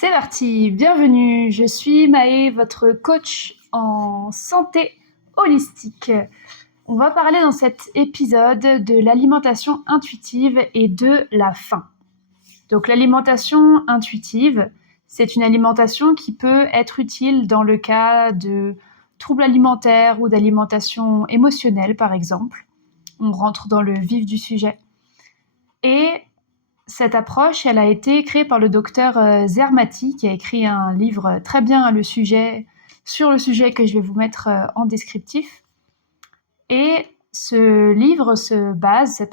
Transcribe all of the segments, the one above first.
C'est parti, bienvenue, je suis Maë, votre coach en santé holistique. On va parler dans cet épisode de l'alimentation intuitive et de la faim. Donc l'alimentation intuitive, c'est une alimentation qui peut être utile dans le cas de troubles alimentaires ou d'alimentation émotionnelle par exemple. On rentre dans le vif du sujet. Et cette approche, elle a été créée par le docteur Zermati, qui a écrit un livre très bien sur le sujet que je vais vous mettre en descriptif. Et cette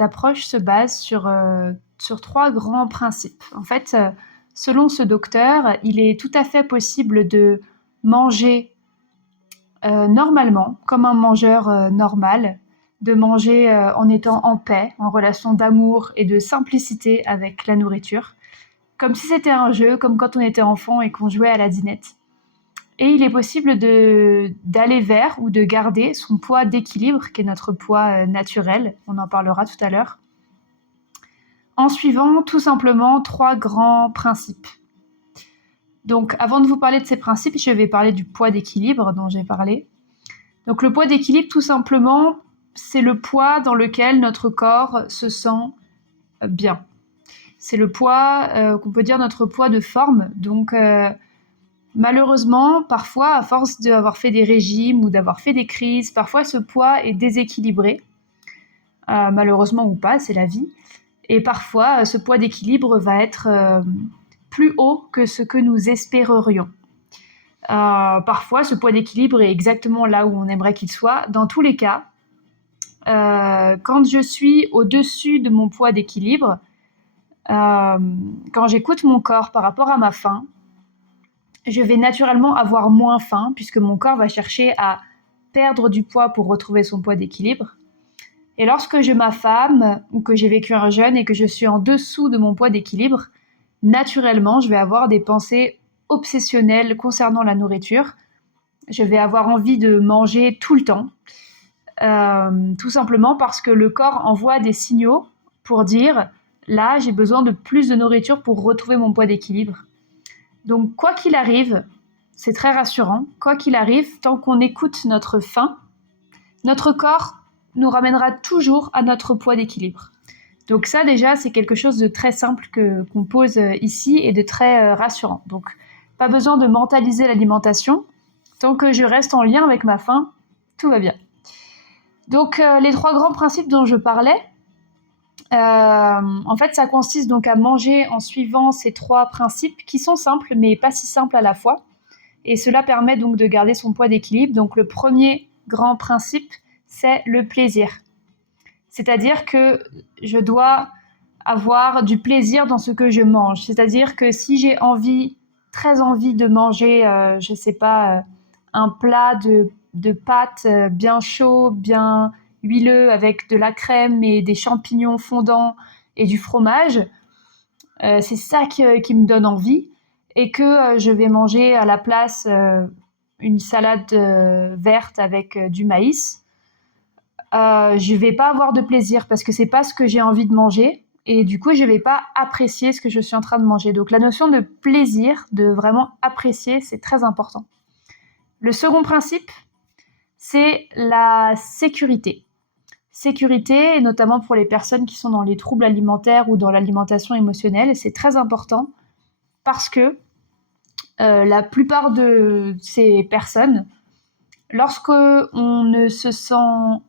approche se base sur trois grands principes. En fait, selon ce docteur, il est tout à fait possible de manger normalement, comme un mangeur normal, de manger en étant en paix, en relation d'amour et de simplicité avec la nourriture, comme si c'était un jeu, comme quand on était enfant et qu'on jouait à la dinette. Et il est possible d'aller vers ou de garder son poids d'équilibre, qui est notre poids naturel, on en parlera tout à l'heure, en suivant tout simplement trois grands principes. Donc avant de vous parler de ces principes, je vais parler du poids d'équilibre dont j'ai parlé. Donc le poids d'équilibre, tout simplement, c'est le poids dans lequel notre corps se sent bien. C'est le poids qu'on peut dire notre poids de forme. Donc malheureusement, parfois, à force d'avoir fait des régimes ou d'avoir fait des crises, parfois ce poids est déséquilibré. Malheureusement ou pas, c'est la vie. Et parfois, ce poids d'équilibre va être plus haut que ce que nous espérerions. Parfois, ce poids d'équilibre est exactement là où on aimerait qu'il soit. Dans tous les cas, quand je suis au-dessus de mon poids d'équilibre, quand j'écoute mon corps par rapport à ma faim, je vais naturellement avoir moins faim puisque mon corps va chercher à perdre du poids pour retrouver son poids d'équilibre. Et lorsque je m'affame ou que j'ai vécu un jeûne et que je suis en dessous de mon poids d'équilibre, naturellement, je vais avoir des pensées obsessionnelles concernant la nourriture. Je vais avoir envie de manger tout le temps, tout simplement parce que le corps envoie des signaux pour dire « là, j'ai besoin de plus de nourriture pour retrouver mon poids d'équilibre ». Donc, quoi qu'il arrive, c'est très rassurant, quoi qu'il arrive, tant qu'on écoute notre faim, notre corps nous ramènera toujours à notre poids d'équilibre. Donc ça, déjà, c'est quelque chose de très simple qu'on pose ici et de très rassurant. Donc, pas besoin de mentaliser l'alimentation. Tant que je reste en lien avec ma faim, tout va bien. Donc, les trois grands principes dont je parlais, en fait, ça consiste donc à manger en suivant ces trois principes qui sont simples, mais pas si simples à la fois. Et cela permet donc de garder son poids d'équilibre. Donc, le premier grand principe, c'est le plaisir. C'est-à-dire que je dois avoir du plaisir dans ce que je mange. C'est-à-dire que si j'ai très envie de manger, je sais pas, un plat de pâtes bien chaud, bien huileux, avec de la crème et des champignons fondants et du fromage, c'est ça qui me donne envie. Et que je vais manger à la place une salade verte avec du maïs, je vais pas avoir de plaisir parce que c'est pas ce que j'ai envie de manger et du coup je vais pas apprécier ce que je suis en train de manger. Donc la notion de plaisir, de vraiment apprécier, c'est très important. Le second principe, c'est la sécurité. Sécurité, et notamment pour les personnes qui sont dans les troubles alimentaires ou dans l'alimentation émotionnelle, c'est très important parce que la plupart de ces personnes, lorsque on ne se sent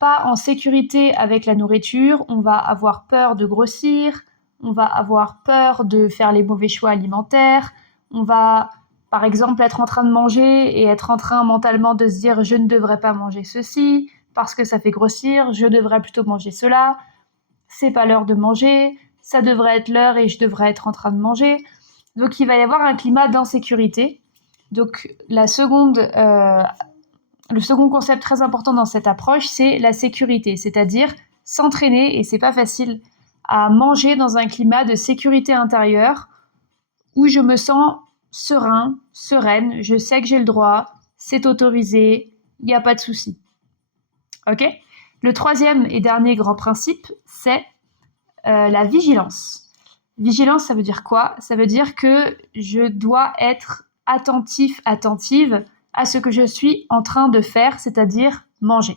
pas en sécurité avec la nourriture, on va avoir peur de grossir, on va avoir peur de faire les mauvais choix alimentaires, on va par exemple être en train de manger et être en train mentalement de se dire je ne devrais pas manger ceci parce que ça fait grossir, je devrais plutôt manger cela, c'est pas l'heure de manger, ça devrait être l'heure et je devrais être en train de manger. Donc il va y avoir un climat d'insécurité. Donc le second concept très important dans cette approche, c'est la sécurité, c'est-à-dire s'entraîner, et c'est pas facile, à manger dans un climat de sécurité intérieure où je me sens serein, sereine, je sais que j'ai le droit, c'est autorisé, il n'y a pas de souci. Ok ? Le troisième et dernier grand principe, c'est la vigilance. Vigilance, ça veut dire quoi? Ça veut dire que je dois être attentif, attentive à ce que je suis en train de faire, c'est-à-dire manger.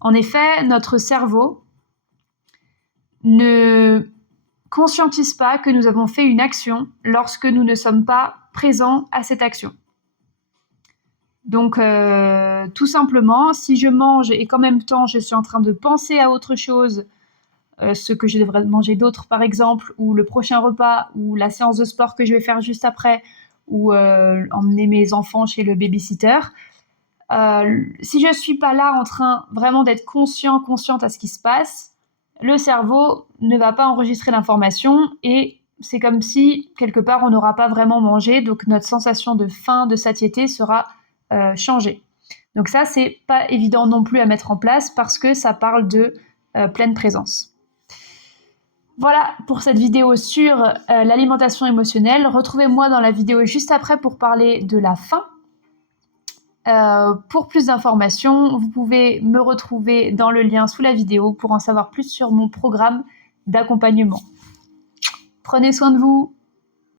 En effet, notre cerveau ne conscientise pas que nous avons fait une action lorsque nous ne sommes pas présents à cette action. Donc, tout simplement, si je mange et qu'en même temps je suis en train de penser à autre chose, ce que je devrais manger d'autre par exemple, ou le prochain repas, ou la séance de sport que je vais faire juste après, ou emmener mes enfants chez le babysitter, si je suis pas là en train vraiment d'être consciente à ce qui se passe, le cerveau ne va pas enregistrer l'information et c'est comme si quelque part on n'aura pas vraiment mangé, donc notre sensation de faim, de satiété sera changée. Donc ça, c'est pas évident non plus à mettre en place parce que ça parle de pleine présence. Voilà pour cette vidéo sur l'alimentation émotionnelle. Retrouvez-moi dans la vidéo juste après pour parler de la faim. Pour plus d'informations, vous pouvez me retrouver dans le lien sous la vidéo pour en savoir plus sur mon programme d'accompagnement. Prenez soin de vous!